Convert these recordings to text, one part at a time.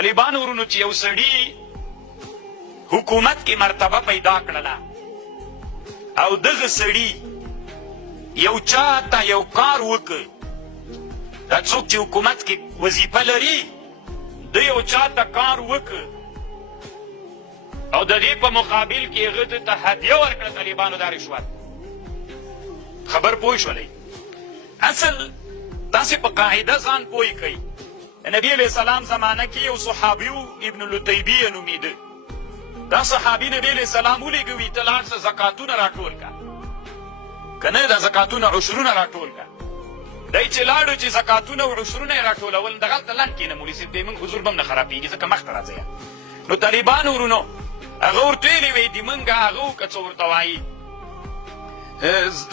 طالبانو ورونو چې یو سړي حکومت کې مرتبه پیدا کړله او دغه سړي یو چا ته یو کار وکړ. دا څوک چې حکومت کې وظیفه لري د یو چا ته کار وکړ او د دې په مقابل کې هغه ته هدیه ورکړه طالبانو دا رشوت. خبر پوه شولئ؟ اصل تاسې په قاعده ځان پوه کوئ. نبی علیه السلام زمانه کې یو صحابي ابن لطیبي یې نومېده. دا صحابي نبی علیه السلام ولېږه وي ته لاړ شه زکاتونه راټول که که نه دا زکاتونه عشرونه راټول که. دی چې لاړو چې زکاتونه او عشرونه یې راټولول دغلته لنډ کښېنه مولي صاحب دی موږ حضور به هم نه خرابېږي ځکه مخته راځئ. نو طالبانو ورونو هغه ورته ویلي وی د موږ هغه وکړه څه ورته وایي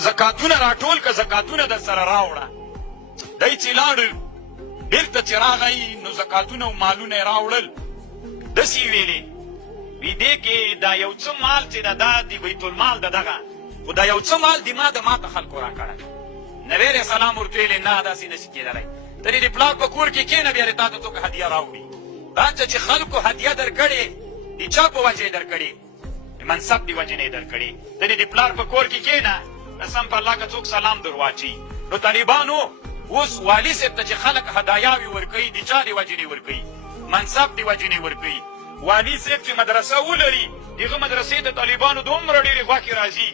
زکاتونه راټول که زکاتونه در سره راوړه. دی چې لاړو بیرته چې راغی نو زکاتونه او مالونه یې راوړل. داسې یې ویلې وي دې کې دا یو څه مال چې ده دا د بیت المال د دغه خو دا یو څه مال د ما ته خلکو راکړی. نبی علیه السلام ورته ویلې نه داسې نشي کېدلی ته دې د پلار په کور کې کښېنه بیا دې تا ته څوک هدیه راوړي. دا چې خلکو هدیه درکړې د چا په وجه یې درکړې د منصب د وجې نه یې درکړې. ته دې د پلار په کور کې کښېنه قسم په الله که څوک سلام در واچوي. نو طالبانو اوس والي صاحب ته چې خلک هدایاوې ورکوي د چا د وجې نه ورکوي منصب د وجې نه ورکوي. والي صاحب چې مدرسه ولري دغه مدرسې ته طالبانو دومره ډېرې غوښې راځي.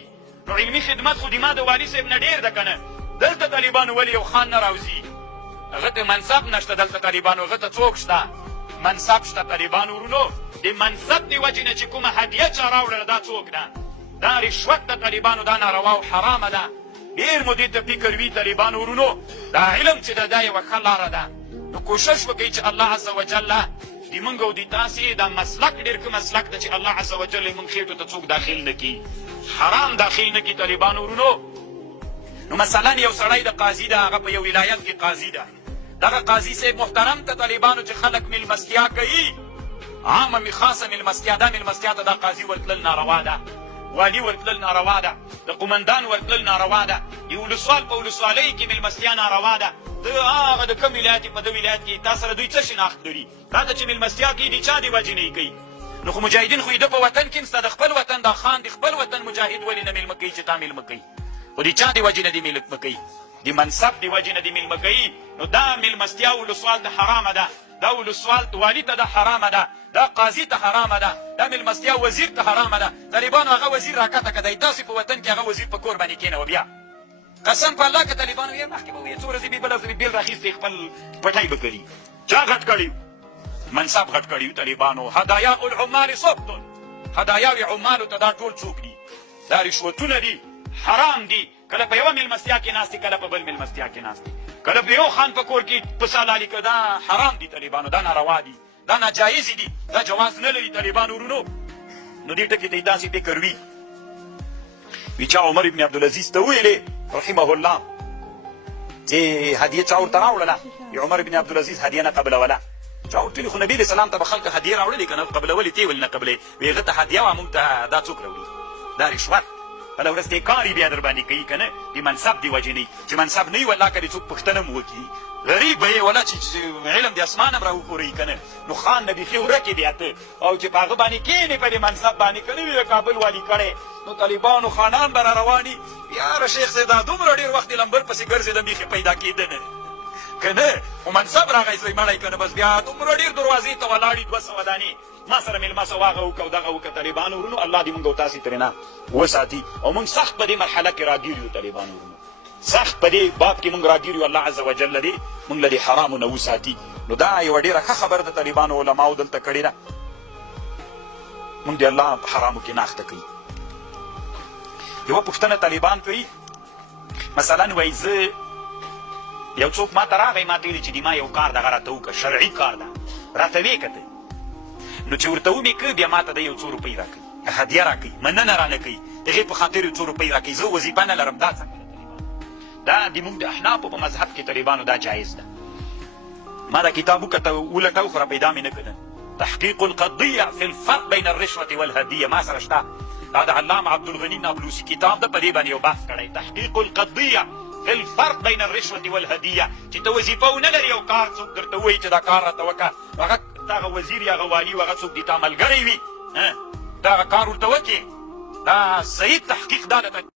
نو علمي خدمت خو د ما د والي صاحب نه ډېر ده که نه. دلته طالبانو ولې یو خان نه راوځي هغه ته منصب نشته. دلته طالبانو هغه ته څوک شته منصب شته. طالبانو ورونو د منصب د وجې نه چې کومه هدیه چا راوړله دا څوک ده دا رشوت د طالبانو دا ناروا او حرامه ده. ډېر مو دې ته فکر وي طالبانو ورونو دا علم چې ده دا یوه ښه لاره ده. نو کوشش وکړئ چې الله عز وجل د موږ او د تاسې دا مسلک ډېر ښه مسلک ده چې الله عز وجل یې موږ خېټو ته څوک داخل نه کړي حرام داخل نه کړي. طالبانو ورونو نو مثلا یو سړی د قاضي ده هغه په یو ولایت کې قاضي ده. دغه قاضي صاحب محترم ته طالبانو چې خلک میلمستیا کوي عامه خاصه میلمستیا دا میلمستیا ته دا قاضي ورتلل ناروا ده والي ورتلل ناروا ده د قمندان ورتلل ناروا ده د ولسوال په ولسوالۍ کې میلمستیا ناروا ده. ته هغه د کوم ولایت په ده ولایت کې تا سره دوی څه شناخت لري تا ته چې میلمستیا کوي د چا د وجې نه یې کوي. نو خو مجاهدین خو د په وطن کې ستا د خپل وطن دا خان د خپل وطن مجاهد ولې نه میلمه کوي چې تا میلمه کوي خو د چا د وجې نه دې میلمه کوي د منصب د وجې نه دې میلمه کوي. نو دا میلمستیا ولسوال ته حرامه ده دا ولسوال والي ته ده حرامه ده دا قاضي ته حرامه ده دا میلمستیا وزیر ته حرامه ده. طالبانو هغه وزیر راکته که دی داسې په وطن کې هغه وزیر په کور باندې کښېنوه بیا قسم په الله که طالبانو یې مخکې به ویې څو ورځې بې بله ورځې بېل راخیستی خپل پټی به کړي. چا غټ کړي منصب غټ کړي طالبانو. هدایاء العمال صبتون هدایاوې عمالو ته دا ټول څوک دي دا رشوتونه دي حرام دي. کله په یوه میلمستیا کې ناست دي کله په بل میلمستیا کې ناست دي کله په یو خان په کور کې په سالالي که دا حرام دي طالبانو دا ناروا دي دا ناجایزې دي دا جواز نه لري طالبانو ورونو. نو دې ټکي ته یې داسې فکر وي وي چا عمر ابن عبدالعزیز ته وویلې رحمه الله چې هدیه چا ورته راوړله عمر ابن عبدالعزیز هدیه نه قبلوله. چا ورته ویلي خو نبي علیه السلام ته به خلکو هدیه راوړلې که نه قبلولې ته یې ولې نه قبلې وی هغه ته هدیه وه موږ ته دا څوک راوړي دا رشوت بله ورځ ته کار یې بیا در باندې کوي که نه د منصب د وجې نه چې منصب نه وي والله که دې څوک پوښتنه م وکړي غریب به یې والله چې علم د اسمان هم راوښوروي که نه نو خان نه بیخي ورکې بیا ته او چې په هغه باندې کښېنې په دې منصب باندې که نه وي د کابل والي کړی نو طالبانو خانان به را رواني یاره شیخ صاحب دا دومره ډېر وخت د لمبر پسې ګرځېدم بیخي پیدا کېده نه که نه خو منصب راغی زوی مړی که نه بس بیا دومره ډېر دروازې ته ولاړي 200 دانې ما سره میلمه سه واغه وکړه او دغه وکړه. طالبانو ورونو الله دې مونږ او تاسې ترېنه وساتي او مونږ سخت په دې مرحله کې راګیر یو طالبانو ورونو سخت په دې باب کې مونږ راګیر یو. الله عز وجل دې مونږ له دې حرامو نه وساتي. نو دا یوه ډېره ښه خبره ده طالبانو علماو دلته کړې ده مونږ دې الله په حرامو کې ناخته کوي. یوه پوښتنه طالبان کوي مثلا وایي زه یو څوک ما ته راغی ما ته ویلي چې د ما یو کار دغه راته وکړه شرعي کار ده راته ویې کته نو چې ورته ومې که بیا ما ته د یو څو روپۍ راکوي هدیه راکوي مننه رانه کوي هغې په خاطر یو څو روپۍ راکوي زه وظیفه نه لرم دا څنګه ده طالبانو دا د موږ د احنافو په مذهب کې طالبانو دا جایز ده. ما دا کتاب وکته ولټه خو را پیدا مې نه کړه تحقیق القضیه فی الفرق بین الرشوة والهدیه ما سره شته دا د علامه عبدالغني نابلوسي کتاب ده په دې باندې یو بحث کړی تحقیق القضیه فی الفرق بین الرشوة والهدیه چې ته وظیفه ونه لري یو کار څوک درته ووایي چې دا کار راته وکړه هغه ته هغه وزیر یا هغه والي و هغه څوک دې تا ملګری وي دا هغه کار ورته وکړې دا صحیح تحقیق دا درته